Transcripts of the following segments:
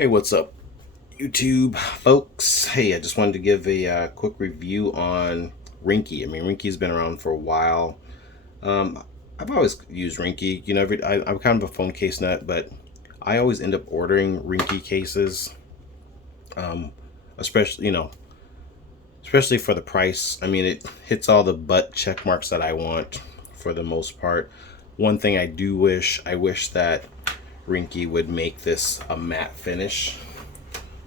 Hey, what's up, YouTube folks? Hey, I just wanted to give a quick review on Ringke. I mean, Ringke's been around for a while. Um, I've always used Ringke. I'm kind of a phone case nut, but I always end up ordering Ringke cases, um, especially especially for the price. I mean, it hits all the butt check marks that I want for the most part. One thing I wish that Ringke would make this a matte finish.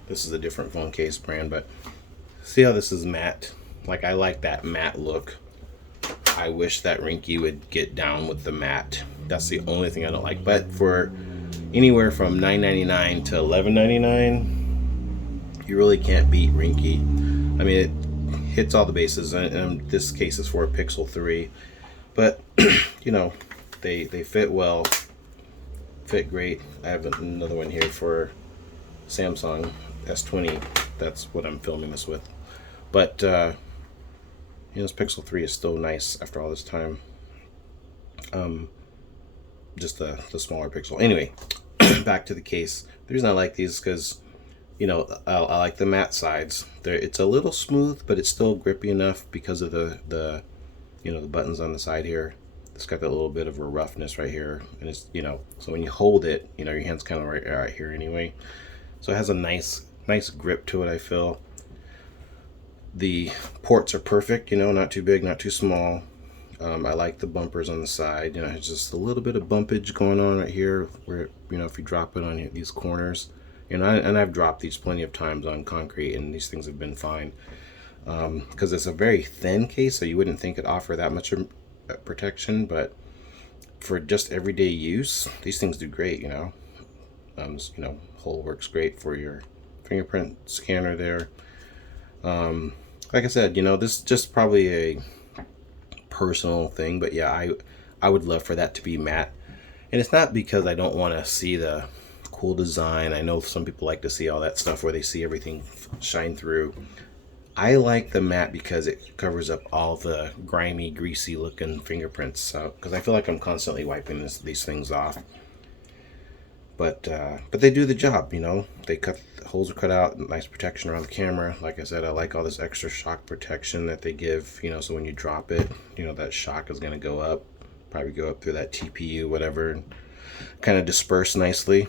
This is a different phone case brand, but see how this is matte? Like, I like that matte look. I wish that Ringke would get down with the matte. That's the only thing I don't like. But for anywhere from $9.99 to $11.99, you really can't beat Ringke. I mean, it hits all the bases, and this case is for a Pixel 3. But, they fit well, fit great. I have another one here for Samsung S20. That's what I'm filming this with. But this Pixel 3 is still nice after all this time. Just the smaller Pixel. Anyway, back to the case. The reason I like these is because I like the matte sides. It's a little smooth, but it's still grippy enough because of the buttons on the side here. It's got that little bit of a roughness right here, and it's so when you hold it, your hand's kind of right here anyway. So it has a nice grip to it, I feel. The ports are perfect, not too big, not too small. I like the bumpers on the side. It's just a little bit of bumpage going on right here where, if you drop it on these corners. And I've dropped these plenty of times on concrete, and these things have been fine. Because it's a very thin case, so you wouldn't think it offer that much protection, but for just everyday use, these things do great, hole works great for your fingerprint scanner there. Like I said, this is just probably a personal thing, but yeah, I would love for that to be matte. And it's not because I don't want to see the cool design. I know some people like to see all that stuff where they see everything shine through. I like the matte because it covers up all the grimy, greasy looking fingerprints, because I feel like I'm constantly wiping these things off. But they do the job, They cut, the holes are cut out, nice protection around the camera. Like I said, I like all this extra shock protection that they give, so when you drop it, that shock is going to go up, probably go up through that TPU, whatever, and kind of disperse nicely.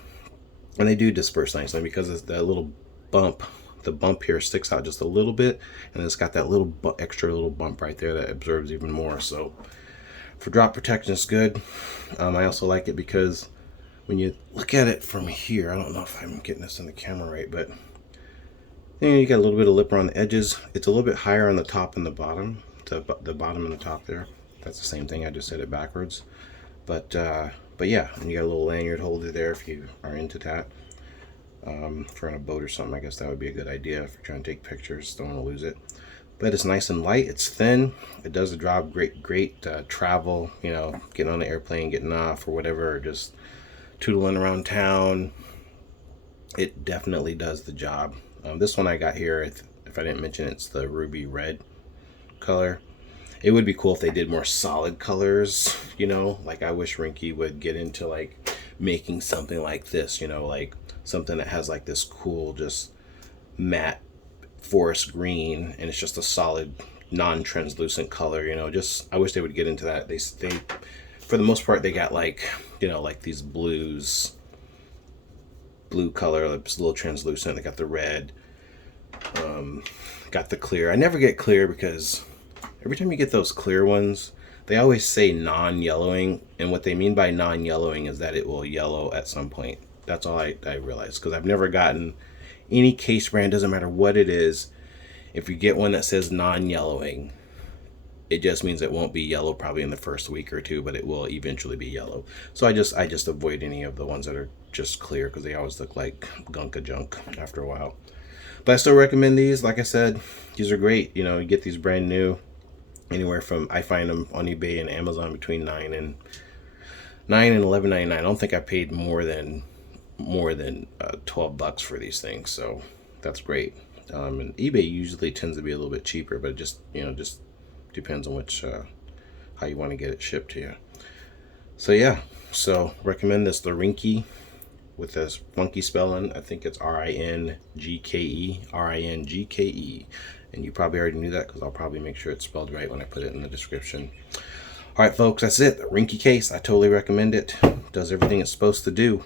And they do disperse nicely because it's that little bump. The bump here sticks out just a little bit, and it's got that little extra little bump right there that absorbs even more. So for drop protection, it's good. I also like it because when you look at it from here, I don't know if I'm getting this in the camera right, but you got a little bit of lip around the edges. It's a little bit higher on the top and the bottom. The bottom and the top there. That's the same thing. I just said it backwards. But yeah, and you got a little lanyard holder there if you are into that. For on a boat or something, I guess that would be a good idea if you're trying to take pictures, don't want to lose it. But it's nice and light, it's thin, it does the job great travel, getting on the airplane, getting off or whatever, or just tootling around town. It definitely does the job. This one I got here, if I didn't mention, it's the ruby red color. It would be cool if they did more solid colors, like I wish Ringke would get into like making something like this, like something that has like this cool just matte forest green, and it's just a solid non-translucent color. Just I wish they would get into that. They for the most part they got like like these blue color, it's a little translucent. They got the red, got the clear. I never get clear because every time you get those clear ones, they always say non-yellowing, and what they mean by non-yellowing is that it will yellow at some point. That's all I realized, because I've never gotten any case brand, doesn't matter what it is, if you get one that says non-yellowing, it just means it won't be yellow probably in the first week or two, but it will eventually be yellow. So I just avoid any of the ones that are just clear, because they always look like gunk of junk after a while. But I still recommend these. Like I said, these are great. You get these brand new anywhere from, I find them on eBay and Amazon between $9 and $11.99. I don't think I paid more than $12 for these things, so that's great. And eBay usually tends to be a little bit cheaper, but it just depends on which how you want to get it shipped to you. So yeah, so recommend this, the Ringke with this funky spelling. I think it's Ringke, Ringke. And you probably already knew that because I'll probably make sure it's spelled right when I put it in the description. All right, folks, that's it. The Ringke case. I totally recommend it. Does everything it's supposed to do.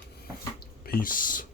Peace.